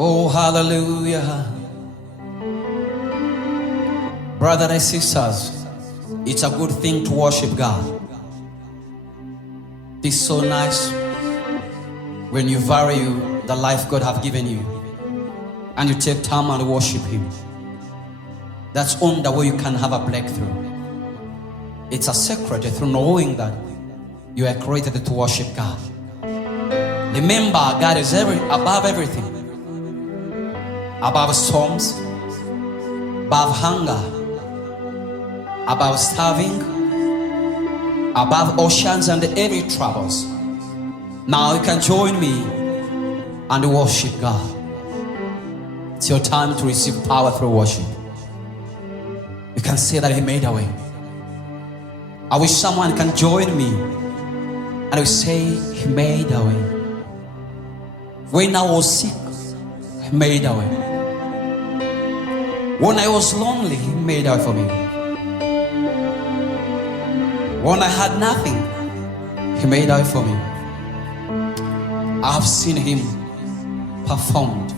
Oh, hallelujah. Brothers and sisters, it's a good thing to worship God. It's so nice when you value the life God has given you and you take time and worship Him. That's only the way you can have a breakthrough. It's a secret through knowing that you are created to worship God. Remember, God is above everything. Above storms, above hunger, above starving, above oceans and every troubles. Now you can join me and worship God. It's your time to receive power through worship. You can say that He made a way. I wish someone can join me and we say He made a way. When I was sick, He made a way. When I was lonely, He made a way for me. When I had nothing, He made a way for me. I have seen Him performed,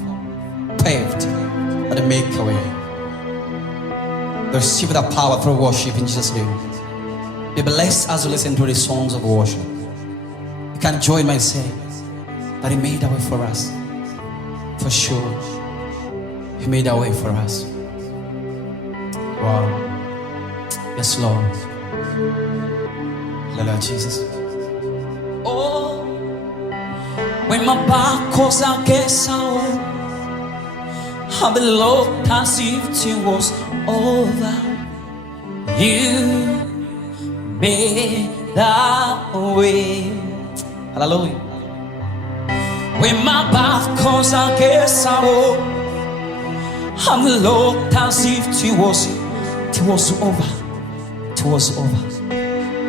paved, and make a way. Receive the power through worship in Jesus' name. Be blessed as you listen to the songs of worship. You can join me and say that He made a way for us. For sure, He made a way for us. Wow. Yes, Lord. Hallelujah, Jesus. Oh, when my back was against the wall, I looked as if it was over. You made that way. Hallelujah. When my back was against the wall, I looked as if it was over. It was over.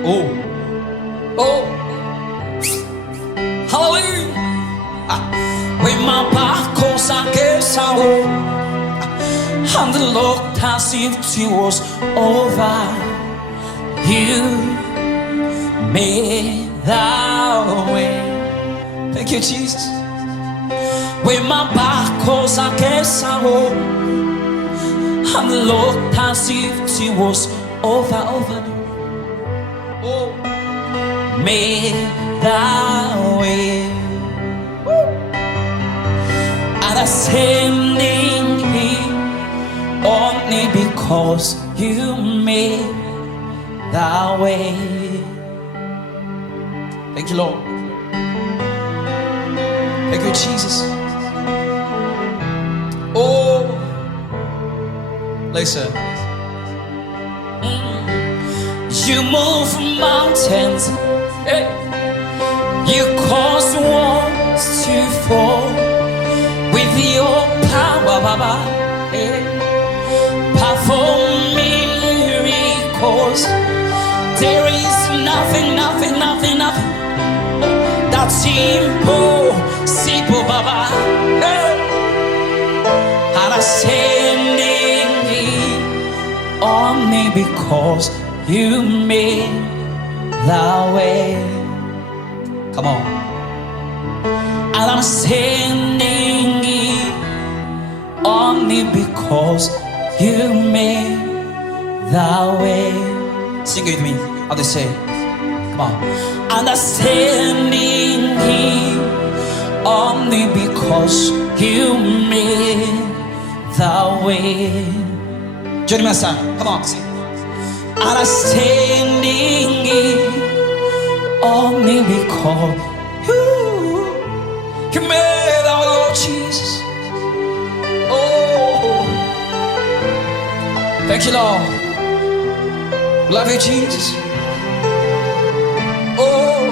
Oh, oh, hallelujah. When my back was against the wall, I looked as if it was over. You made that way. Thank you, Jesus. When my back was against the wall, I looked as if it was over. Oh, made that way. And I standing here only because you made that way. Thank you, Lord. Thank you, Jesus. Oh, listen. You move mountains. Hey. You cause walls to fall with your power, Baba. Hey. Perform miracles. There is nothing that's impossible, Baba. Hey. And I'm standing here only because you made that way. Come on. And I'm standing here only because you made that way. Sing it with me. How they say? Come on. And I'm standing here only because you made that way. Join me a song. Come on, sing. And I'm standing here only because you made our Lord Jesus. Oh, thank you, Lord. Love you, Jesus. Oh,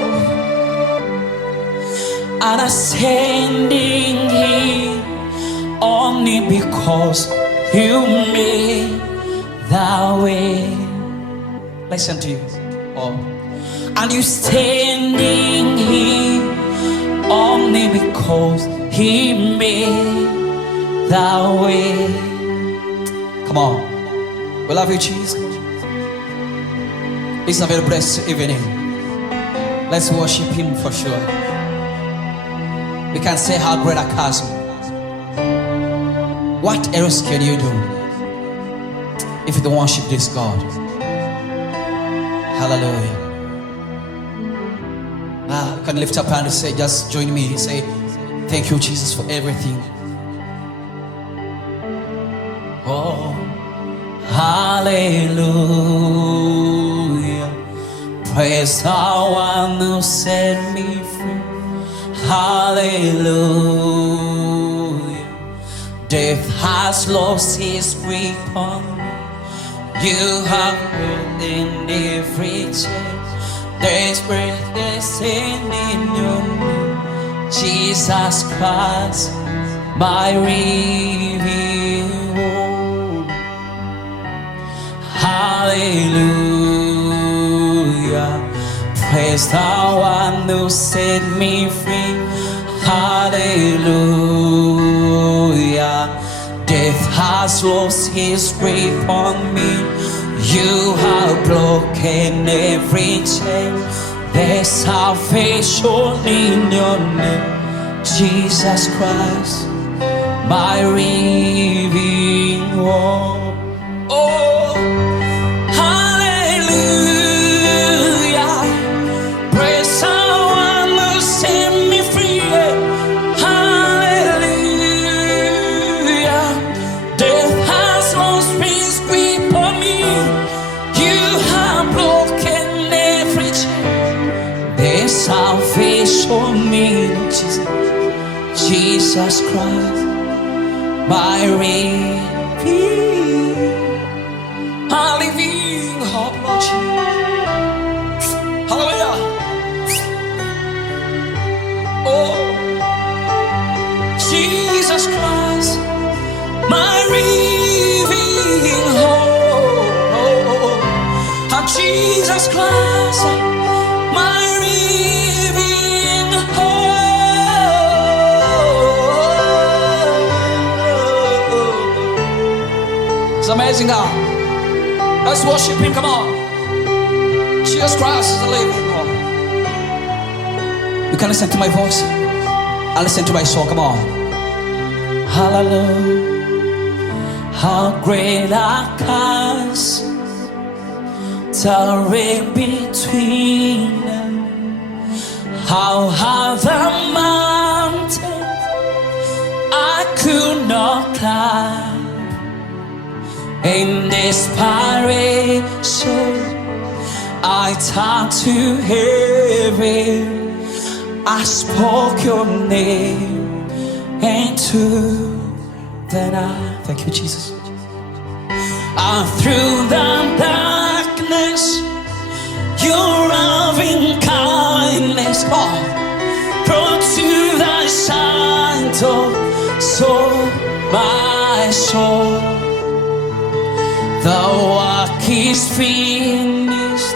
and I'm standing here only because you made that way. Listen to you. Oh, and you standing here only because He made that way. Come on. We love you, Jesus. It's a very blessed evening. Let's worship Him for sure. We can say how great a chasm What else can you do if you don't worship this God? Hallelujah. You can lift up hand and say, just join me. Say, thank you, Jesus, for everything. Oh, hallelujah. Praise the one who set me free. Hallelujah. Death has lost his grip on me. You have broken every chain. There's breath in your name. Jesus Christ, my reward. Hallelujah. Praise the one who set me free. Hallelujah. Death has lost his grip on me. You have broken every chain. There's salvation in your name. Jesus Christ, my living hope. Oh, hallelujah. Praise the one who set me free. Hallelujah. Death has lost his grip on me. You have broken every chain. There's salvation in Jesus Christ, my living hope, Lord Jesus. Hallelujah. Oh, Jesus Christ, my living hope. And Jesus Christ, my living hope. It's amazing God. Let's worship him, come on. Jesus Christ is the living God. You can listen to my voice and listen to my song, come on. Hallelujah. How great are clouds towering between them. How high the mountain I could not climb. In desperation, I turned to heaven. I spoke your name into the night. Thank you, Jesus. And through the darkness, your loving kindness, God, brought to the sight of my soul. The work is finished,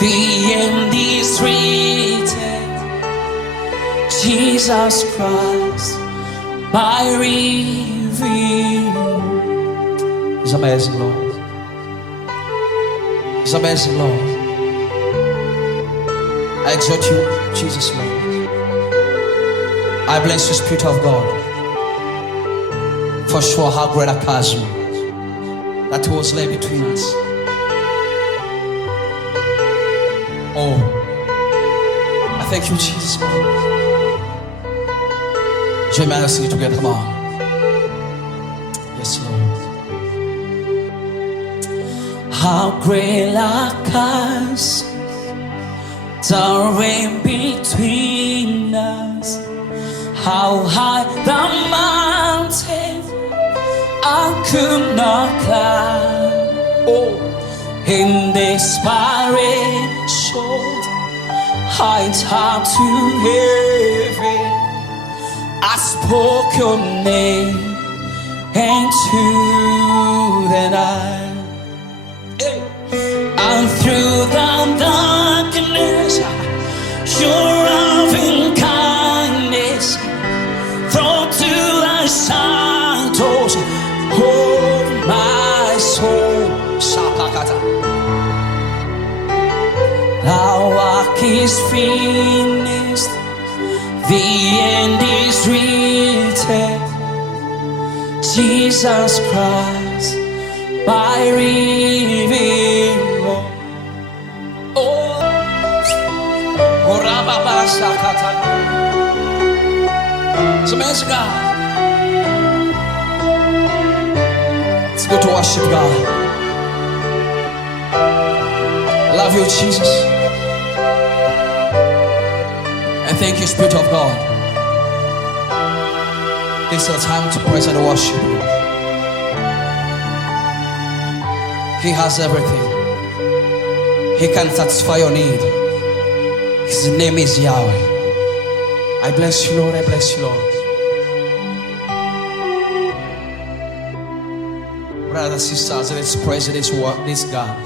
the end is written. Jesus Christ, my reveal. It's amazing, Lord. It's amazing, Lord. I exhort you, Jesus, Lord. I bless you, Spirit of God. For sure, how great a chasm that was laid between us. Oh, I thank you, Jesus. Join me and sing it together. Come on. Yes, Lord. How great are clouds towering between us. How high the mountain I could not climb. Oh, in desperation, I turned to heaven. I spoke your name into the night. Hey. And through the darkness, your loving kindness brought to the shadows. Oh, my soul, Shapakata. Our work is finished, the end is written. Jesus Christ, my Redeemer. Oh, so praise God. It's good to worship God. Love you, Jesus. And thank you, Spirit of God. This is a time to praise and worship you. He has everything. He can satisfy your need. His name is Yahweh. I bless you, Lord. I bless you, Lord. Brothers and sisters, let's praise this God.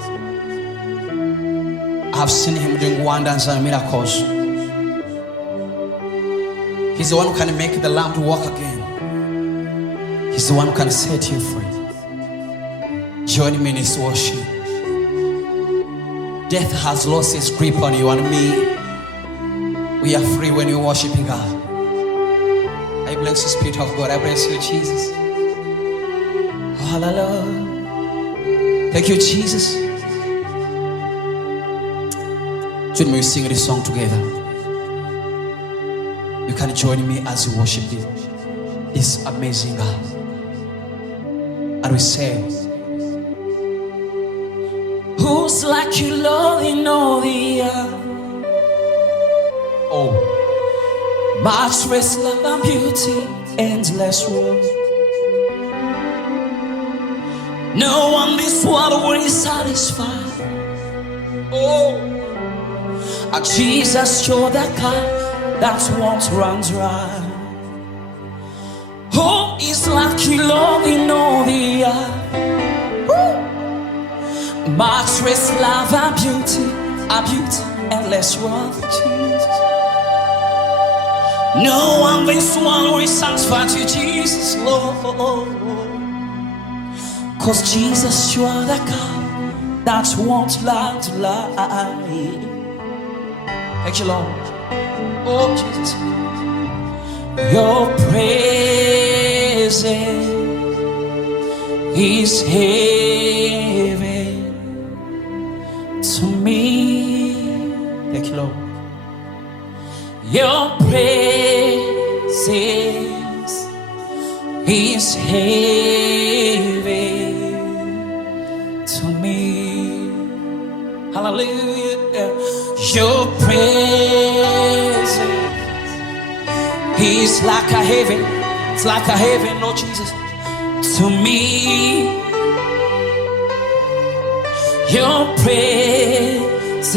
I have seen him doing wonders and miracles. He's the one who can make the lamb to walk again. He's the one who can set you free. Join me in his worship. Death has lost its grip on you and me. We are free when you're worshiping God. I bless the Spirit of God. I bless you, Jesus. Oh, hallelujah. Thank you, Jesus. Join me, we sing this song together. You can join me as we worship this amazing God. And we say, who's like you, Lord, in all the earth? Oh, matchless love and beauty, endless world. No one this world will satisfy. Oh, Jesus, you're the God that won't run dry. Who is like you, Lord, in all the earth? Matchless love and beauty, endless world, Jesus. No one this one will satisfy you, Jesus, Lord. Cause Jesus, you are the God that won't lie. Thank you, Lord. Oh, Jesus. Your presence is heaven to me. Thank you, Lord. Your presence is heaven to me. Hallelujah. Your presence is like a heaven. It's like a heaven, Lord Jesus, to me. Your presence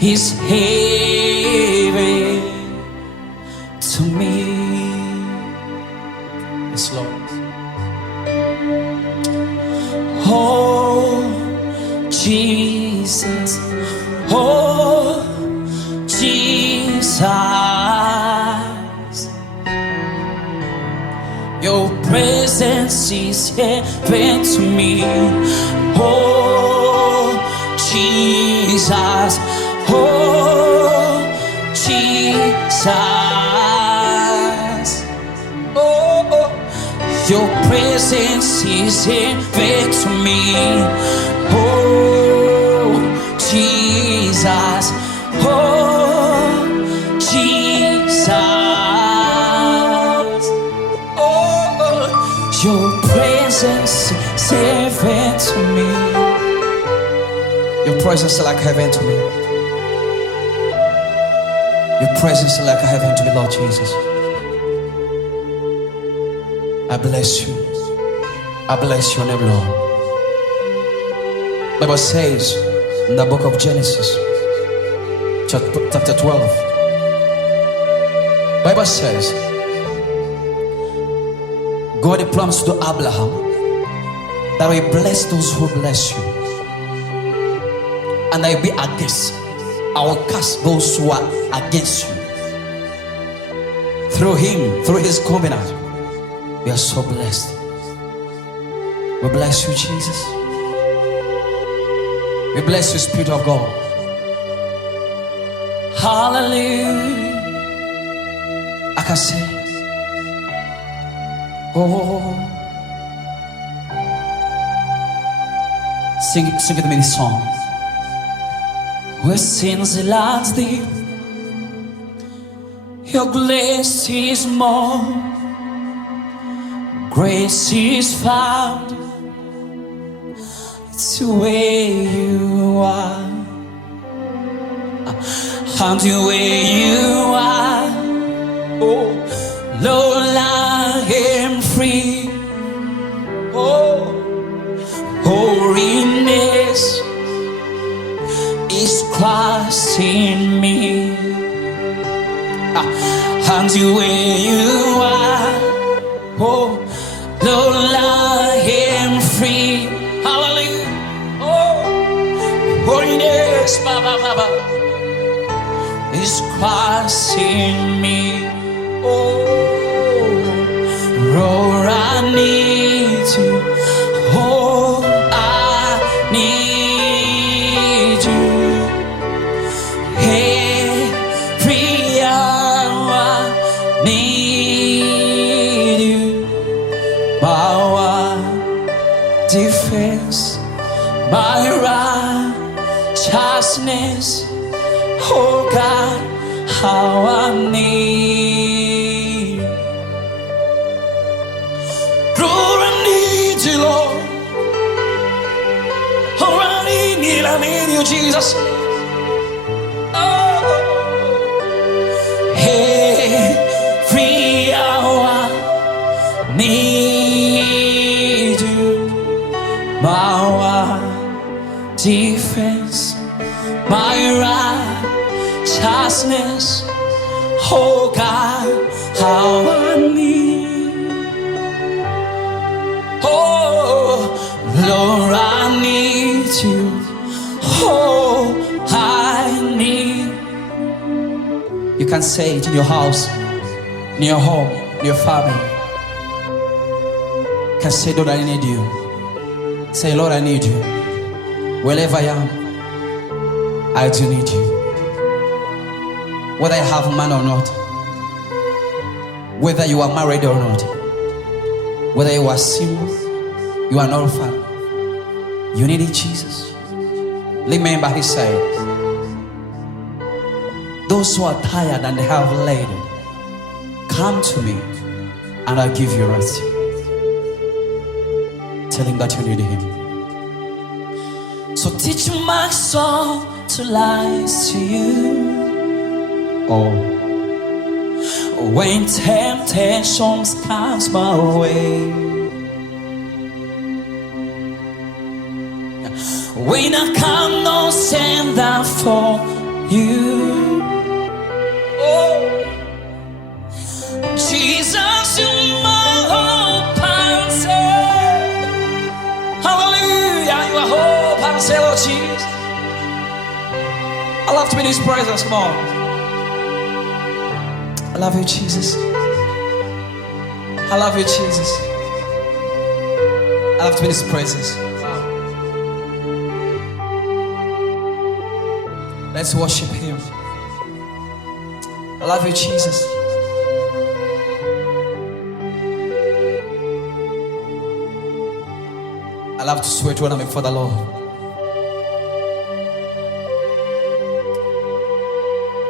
is heaven to me. Yes, Lord. Oh, Jesus. Oh, Jesus. Your presence is heaven to me. Oh, Jesus. Oh, Jesus. Oh, your presence is heaven to me. Oh, Jesus. Oh, Jesus. Oh, your presence is heaven to me. Your presence is like heaven to me. Your presence is like heaven to me, Lord Jesus. I bless you. I bless your name, Lord. The Bible says in the book of Genesis, chapter 12, the Bible says, God promised to Abraham that I will bless those who bless you, and I will be against. I will cast those who are against you. Through him, through his covenant, we are so blessed. We bless you, Jesus. We bless you, Spirit of God. Hallelujah. I can say, Oh, sing with me this song. Where sins lands deep, your grace is more. Grace is found. It's the way you are, and the way you are. Oh, Lord, I am free. Oh, holiness is Christ in me, and the way you are. Oh, Lord, I am free. Hallelujah. Oh, holiness, Baba, Baba, is Christ in me. Oh, Lord, I need you. Oh, I need you. Every hour, need you. My defense, my righteousness. Oh God, how I need. Lord, I need you, Lord. Oh, I need you, Jesus. Oh, every hour, need you. My defense, my righteousness. Oh God, how I need. Oh Lord, I need you. Oh, I need. You can say it in your house, in your home, in your family. You can say, Lord, I need you. Say, Lord, I need you. Wherever I am, I do need you. Whether I have man or not, whether you are married or not, whether you are single, you are an orphan, you need Jesus. Remember, he said, those who are tired and have laden, come to me and I'll give you rest. Tell him that you need him. So teach my soul to rise to you. Oh, when temptations comes my way, when I come no stand down for you. Oh, Jesus, you're my hope and say, hallelujah, you are hope and say, Lord Jesus. I love to be in his presence, come on. I love you, Jesus. I love you, Jesus. I love to be in his presence. Let's worship him. I love you, Jesus. I love to sweat when I'm before the Lord.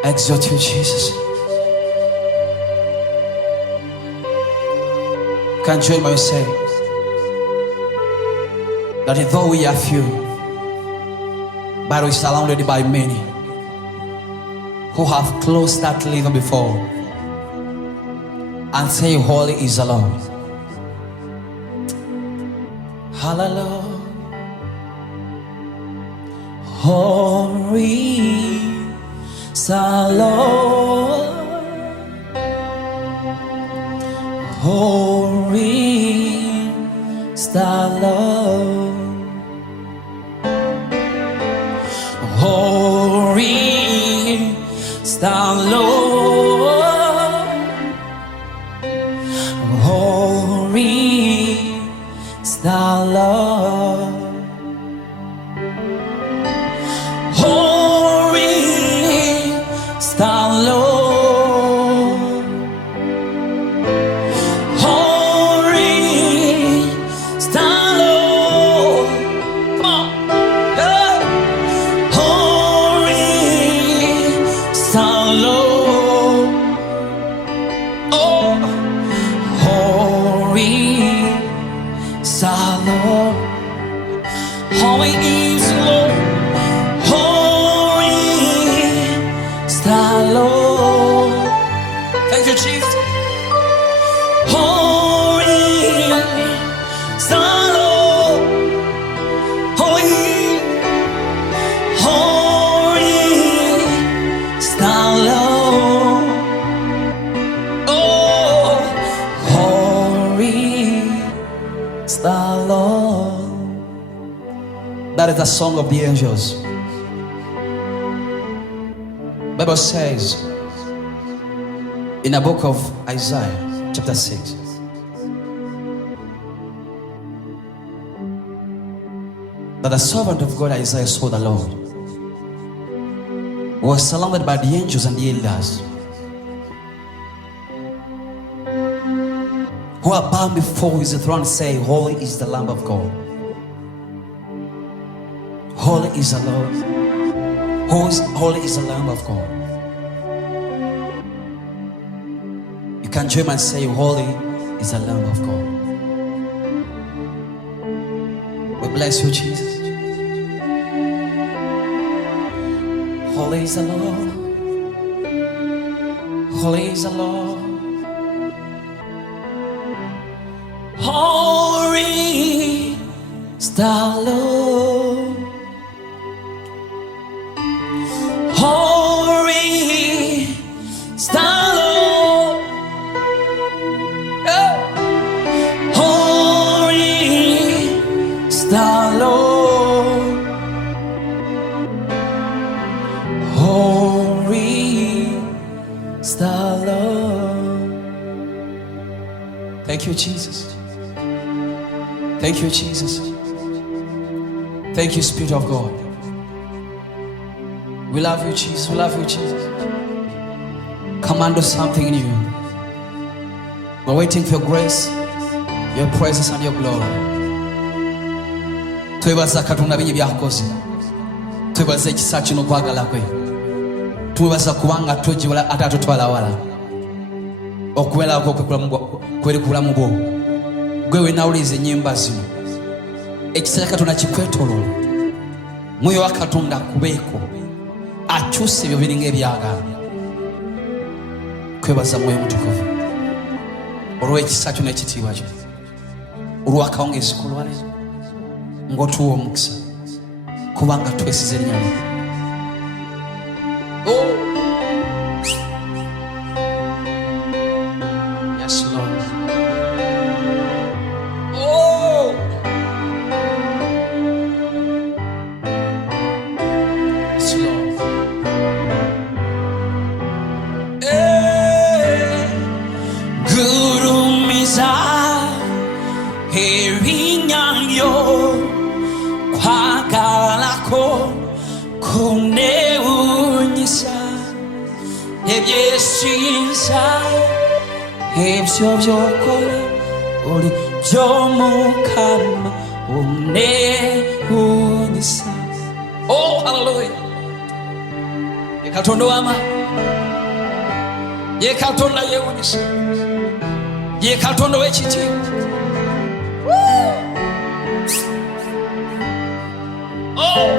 I exalt you, Jesus. Can join me and say that though we are few, but we are surrounded by many who have closed that living before and say, holy is the Lord. Hallelujah. Holy is the Lord. Holy is the Lord. Holy is the Lord. Holy is the Lord. Holy is the Lord. Holy the Lord. Thank you, Jesus. Holy is the Lord. Holy, holy is the Lord. Oh, holy is the Lord. That is the song of the angels. The Bible says in the book of Isaiah, chapter 6, that the servant of God Isaiah saw the Lord, who was surrounded by the angels and the elders, who are bound before his throne, say, Holy is the Lamb of God. Holy is the Lord. Holy is the Lamb of God. You can join and say, Holy is the Lamb of God. We bless you, Jesus. Holy is the Lord. Holy is the Lord. Holy is the Lord. Holy is the Lord. Holy is the Lord. Holy is the Lord. Thank you, Jesus. Thank you, Jesus. Thank you, Spirit of God. We love you, Jesus. We love you, Jesus. Come and do something in you. We're waiting for your grace, your presence, and your glory. Twebaza Katonda bingi byakoze. Twebaza ekisa kino kwagala kwe. Twebaza kubanga tojiwala ate atutwala wala. Okubeerako kweri kulamu bwo. Gwe wenawuliza ennyimba zino. Ekisa kya Katonda kikwetoloola. Mwoyo wa Katonda kubeeko. Akyusa ebyo biringa ebyagala. Kwebaza mwoyo mutukuvu olw'ekisa kyo n'ekitiibwa kyo, olw'akawungeezi ku lwaleero ng'otuwa omukisa kubanga twesize erinnya lyo. Yes, Lord. Oh, yes, Lord. Gurumiza erinnya lyo, kwagala kwo kunneewuunyisa, ebyesinza ebyo by'okola bulijjo Mukama onneewuunyisa. Oh, hallelujah. Ye Katonda w'amaanyi, ye Katonda yeewuunyisa, ye Katonda w'ekitiibwa. Oh,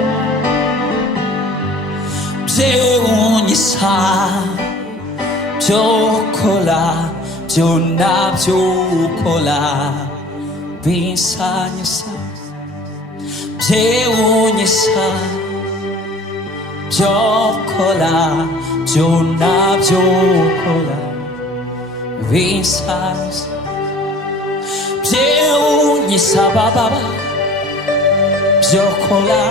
byewuunyisa by'okola, byonna by'okola binsanyusa. Byewuunyisa by'okola, byonna by'okola binsanyusa. Byewuunyisa baba by'okola,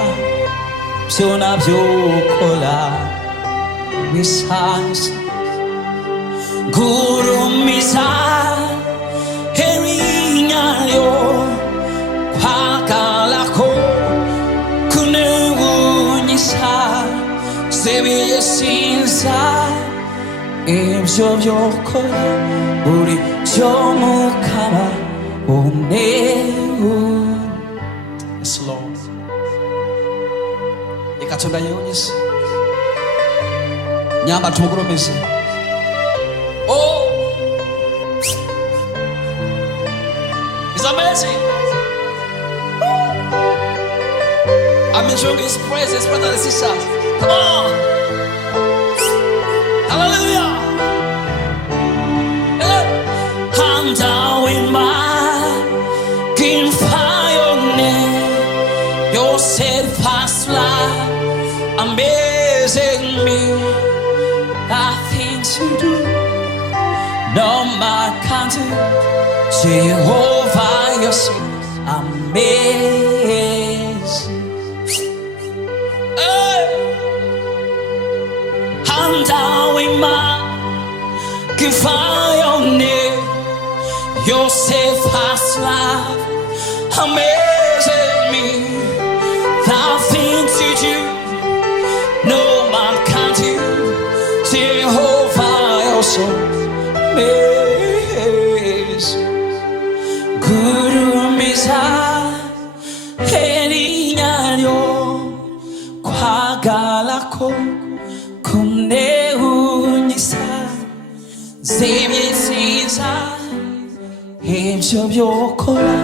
byonna by'okola binsanyusa. Gurumiza erinnya lyo, kwagala kwo kunneewuunyisa, ebyesinza ebyo by'okola bulijjo Mukama onneewuunyisa. Yes, Lord. Ye Katonda yeewuunyisa, nyamba tumugulumize. Oh, it's amazing. I'm enjoying His presence, brothers and sisters. Come on. things you do, no man can do. Jehovah, you're so amazing. Hey. And now we magnify your name. Your steadfast love amazes me. The things you do, no man can do. Jehovah, you're so amazing. Guru misa erinyanyo kwagalako kuneunyisa zebisiza ibyo byokora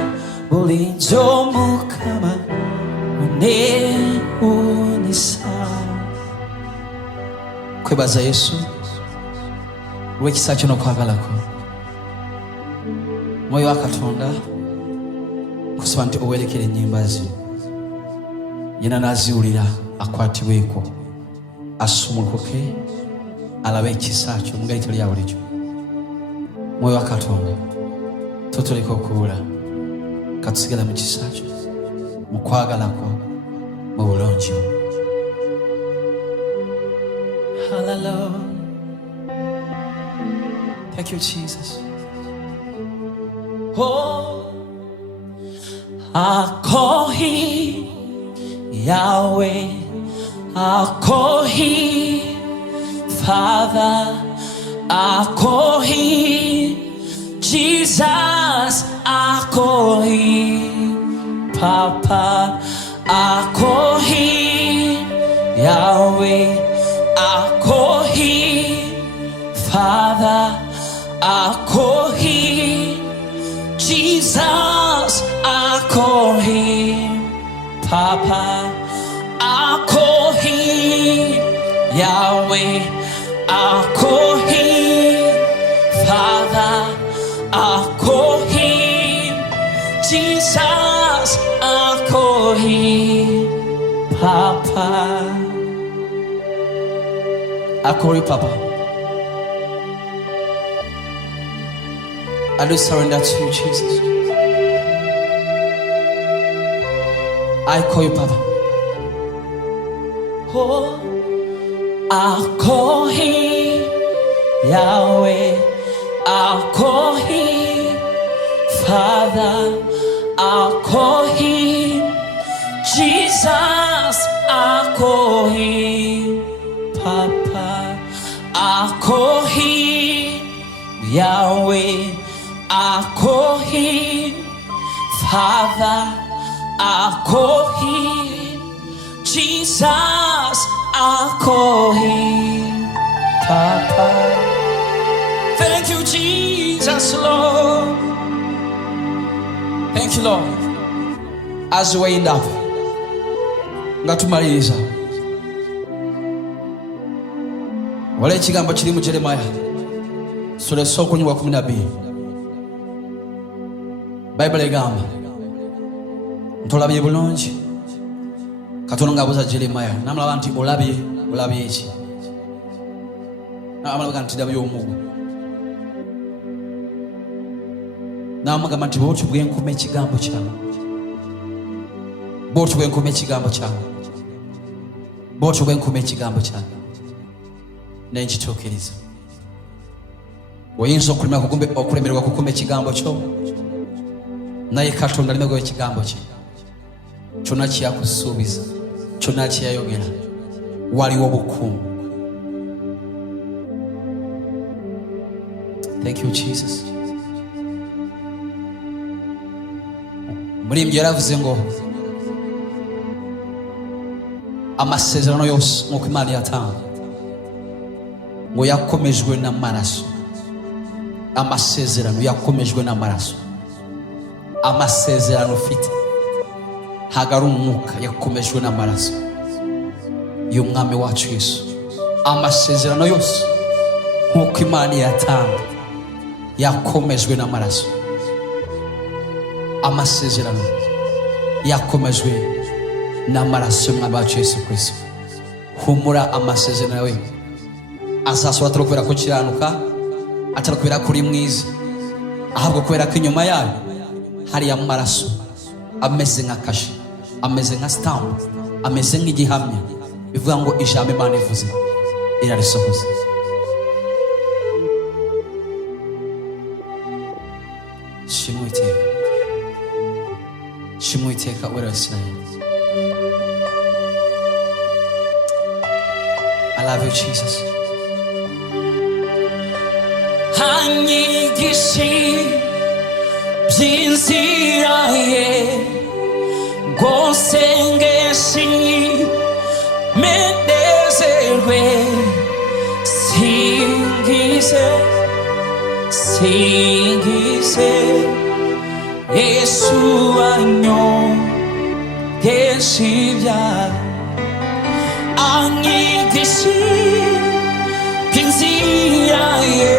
bulijjo mukama uneunyisa. Kwebaza Yesu lw'ekisa kyo n'okwagalako. Mwoyo wa Katonda kusaba nti owerekere ennyimba ze, yena n'aziwulira akwatibweko, asumulukuke, alabe ekisa kyo mu gaito lya bulijjo. Mwoyo wa Katonda totuleka okubula, katusigala mu kisa kyo, mu kwagalako, mu bulungi bwo. Hallelujah. Thank you, Jesus. Oh, Akohi Yahweh, Akohi Father, Akohi Jesus, Akohi Papa, Akohi Yahweh, Akohi Father, Akohi Jesus, Akohi Papa, Akohi Yahweh, Akohi Father, Akohi Jesus, Akohi Papa. Akohi Papa, I do surrender to you, Jesus. I call you Papa. Oh, Akohi Yahweh, Akohi Father, Akohi Jesus, Akohi Papa, Akohi Yahweh, Akohi Father, Akohi Jesus, Akohi Papa. Thank you, Jesus, Lord. Thank you, Lord. As we end up, ngatumaliriza wale ekigambo kiri mu Jeremiah sura esooka 12. Bayibuli egamba ntolabye bulungi. Katonda ng'abuuza Jeremiah n'amulaba nti olabye eki? N'amulaba nti ndabye omugu. N'amugamba nti bw'otyo bwenkuma ekigambo kyange, bw'otyo bwenkuma ekigambo kyange, bw'otyo bwenkuma ekigambo kyange ne nkituukiriza. Oyinza okulemererwa kukuma ekigambo kyo, naye Katonda alemererwa ekigambo kye. Kyonna kyakusuubiza, kyonna kyayogera, waliwo bukuumi. Thank you, Jesus. Omulirimbyi yaravuze ngo amasezerano yose nk'uko Imana yatanga ngo yakomejwe n'amaraso. Amasezerano yakomejwe n'amaraso. Amasezerano ufite ntabwo ari umwuka, yakomejwe n'amaraso y'umwami wacu Yesu. Amasezerano yose nk'uko Imana yatanga yakomejwe n'amaraso. Amasezerano yakomejwe n'amaraso y'umwami wacu Yesu Kristo. Humura, amasezerano yawe azasura atari kubera ko kiranuka, atari kubera ko uri mwiza, ahubwo kubera ko inyuma yayo hari amaraso ameze nka kashe, ameze nka stamp, ameze nk'igihamya bivuga ngo ijambo Imana ivuze irarisohoza. Shimwe iteka, shimwe iteka wera Isirayeli. I love you, Jesus. Hanyigishi by'inzira ye gosengeshi menezerwe singize Yesu anyogeshi ibyaha anyigishi by'inzira ye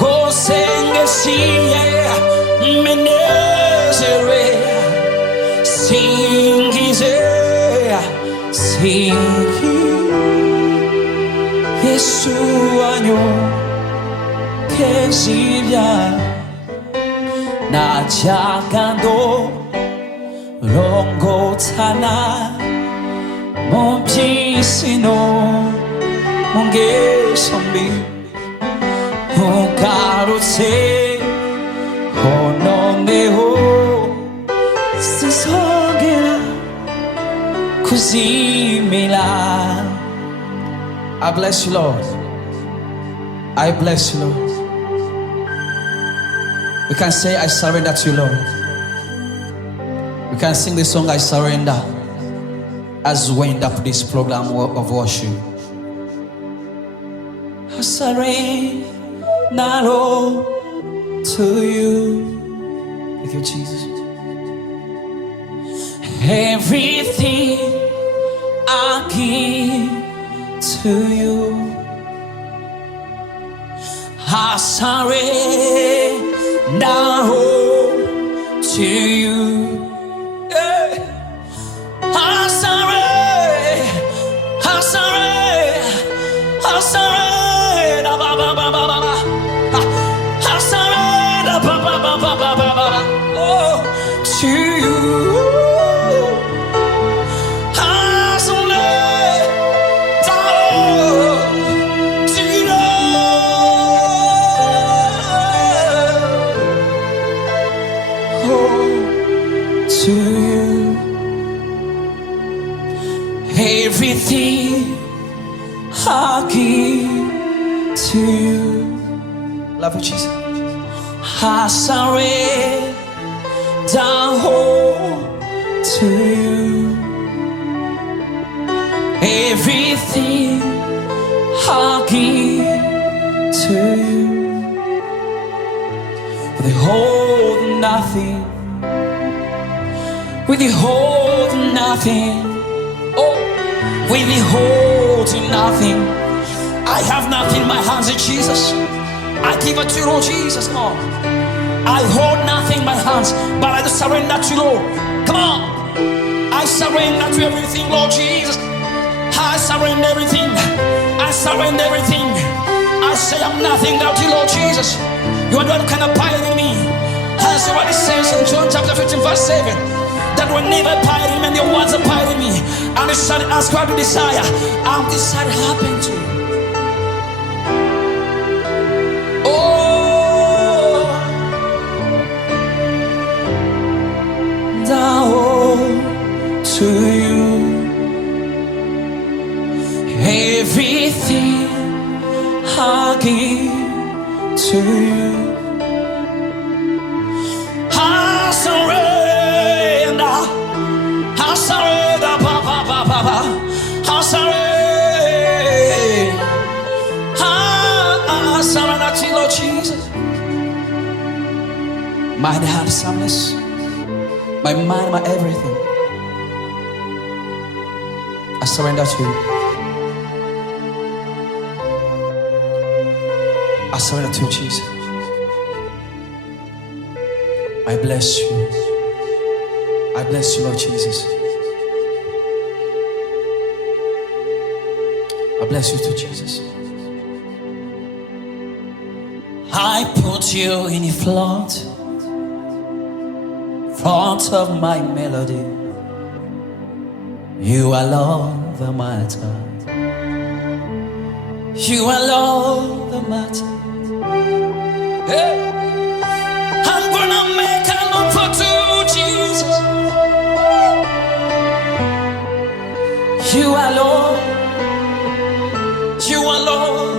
gosengeshi menezerwe singize Yesu anyogeshi ibyaha najyaga rongotana mu by'isi no mu ngeso mbi, ntugarutse noneho sinzongera kuzimira. I bless you, Lord. I bless you, Lord. We can say, I surrender to you, Lord. We can sing this song, I surrender, as we end up this program of worship. I surrender, Lord, to you. Thank you, Jesus. Everything I give to you, I surrender to you. To you, everything I give to you. Love you, Jesus. I surrender to you. Everything I give to you. Withhold nothing. Withhold nothing. Oh, withhold nothing. I have nothing in my hands, Jesus. I give it to you, Lord Jesus. Come on. I hold nothing in my hands, but I surrender to you, Lord. Come on. I surrender to everything, Lord Jesus. I surrender everything. I surrender everything. I say I'm nothing without you, Lord Jesus. You are the one who can abide in me. As the word says in John chapter 15, verse 7. That whenever abide in me and your words abide in me, and it shall ask what you desire, and this shall happen to you. Oh, down to you, everything I give to you. I surrender. I surrender, I surrender to you, Lord Jesus. My heart is harmless, my mind, my everything. I surrender to you. I surrender to you, Jesus. I bless you. I bless you, Lord Jesus. I bless you too, Jesus. I put you in the front of my melody. You are Lord the matter. You are Lord the matter. Hey. I'm gonna make a look for two, Jesus. You are Lord. You are Lord.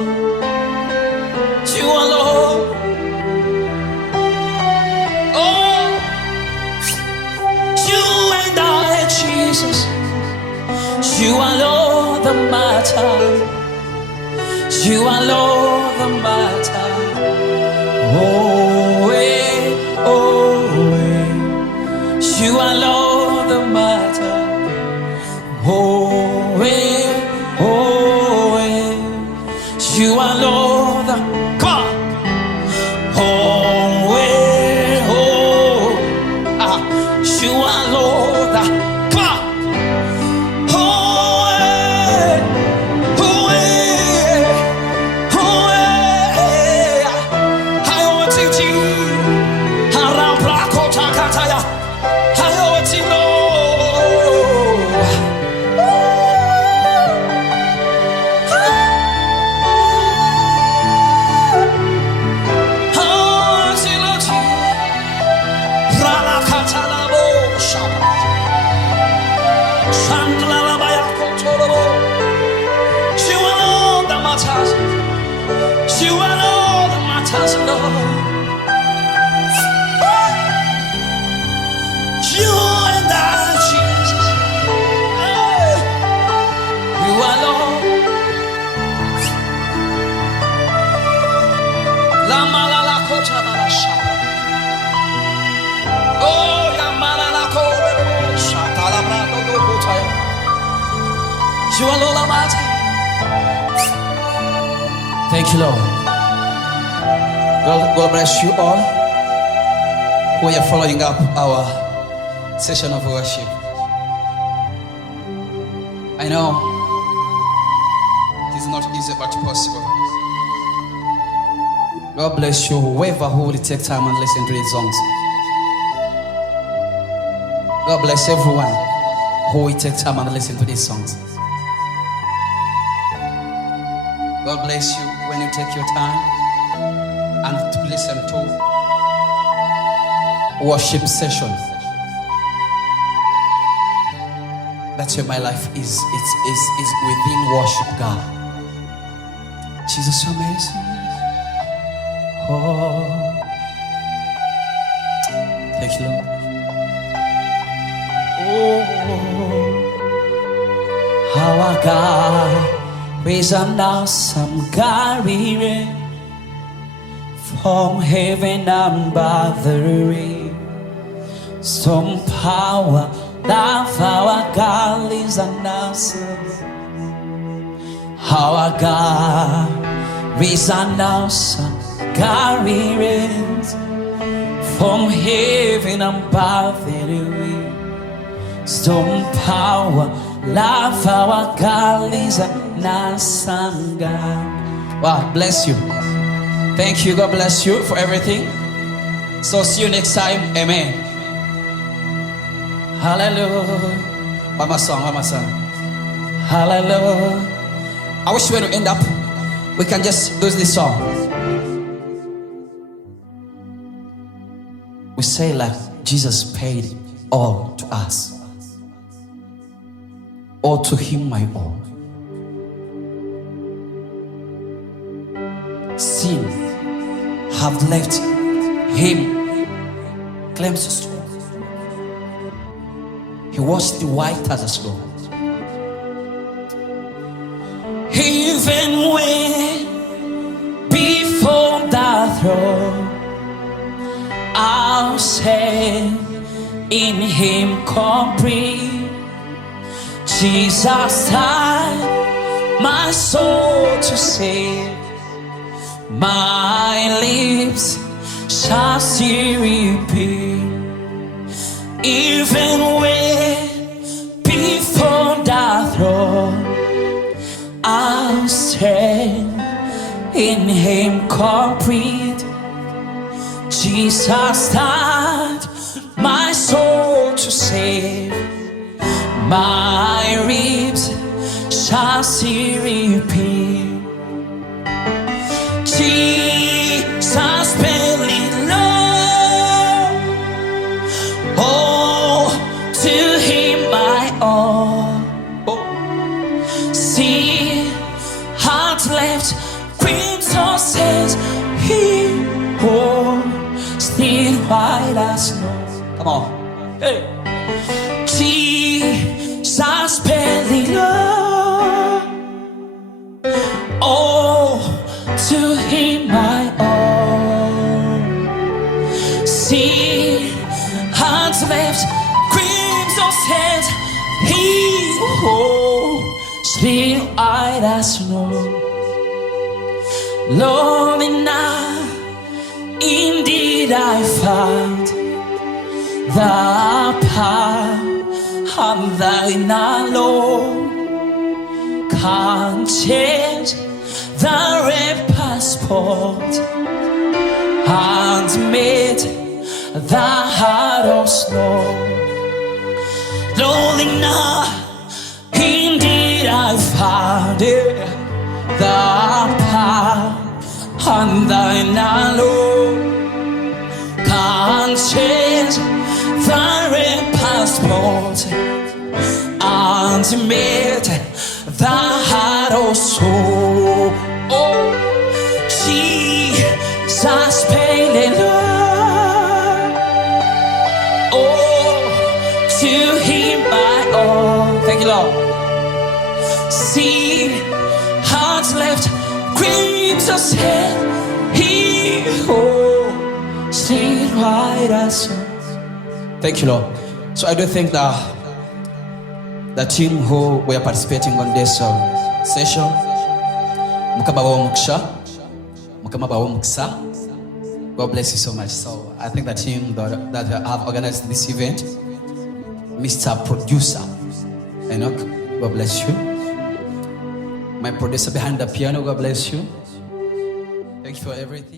You are Lord. Oh, you and I, Jesus. You are Lord the matter. You are Lord the matter. Oh, you are Lord the matter. Oh, you are Lord the God. Oh, you are Lord the God. You are all that matters, Lord. You and I, Jesus. You are Lord. La malala kota la shaba. Oh, ya malala kota shata la brado do kota. You are Lord, matter. Thank you, Lord. God bless you all who are following up our session of worship. I know it's not easy but possible. God bless you, whoever who will take time and listen to these songs. God bless everyone who will take time and listen to these songs. God bless you when you take your time and to listen to worship session. That's where my life is. It's within worship God. Jesus, you're amazing. Oh, thank you, Lord. Oh, how I got. Praise and awesome God, we reign from heaven and by the rain. Some power, love, our God is an awesome. Our God is an awesome God, we reign from heaven and by the rain. Some power, love, our God is an awesome God. Wow, bless you. Thank you. God bless you for everything. So see you next time. Amen. Hallelujah. One more song. Hallelujah. I wish when we end up, we can just do this song. We say like Jesus paid all to us. All to him my all. Sin have left him, claims to stone. He washed the white as a snow. Even when before the throne, I'll say in him complete. Jesus died my soul to save. My lips shall still repeat. Even when before the throne I'll stand in Him complete. Jesus died my soul to save. My ribs shall see repeat. Jesus fell in love. Oh, to Him my all. Oh. See, heart left, crimson says He. Oh, still white as snow. Come on. Hey. Jesus fell in love. Oh, to Him my all. See, hands left, crimson says He. Oh, still white as snow. Lonely now, indeed I found the power and thine alone can change the red passport and made the heart of snow. Lonely now, indeed I found it, the power and thine alone can change the red passport and made the heart of soul. Oh, Jesus paid in love. Oh, to Him my all. Thank you, Lord. See, hearts left, crimson's head. He, oh, still white as snow. Thank you, Lord. So I do think that the team who were participating on this session, God bless you so much. So I think the team that have organized this event, Mr. Producer Enoch, God bless you. My producer behind the piano, God bless you. Thank you for everything.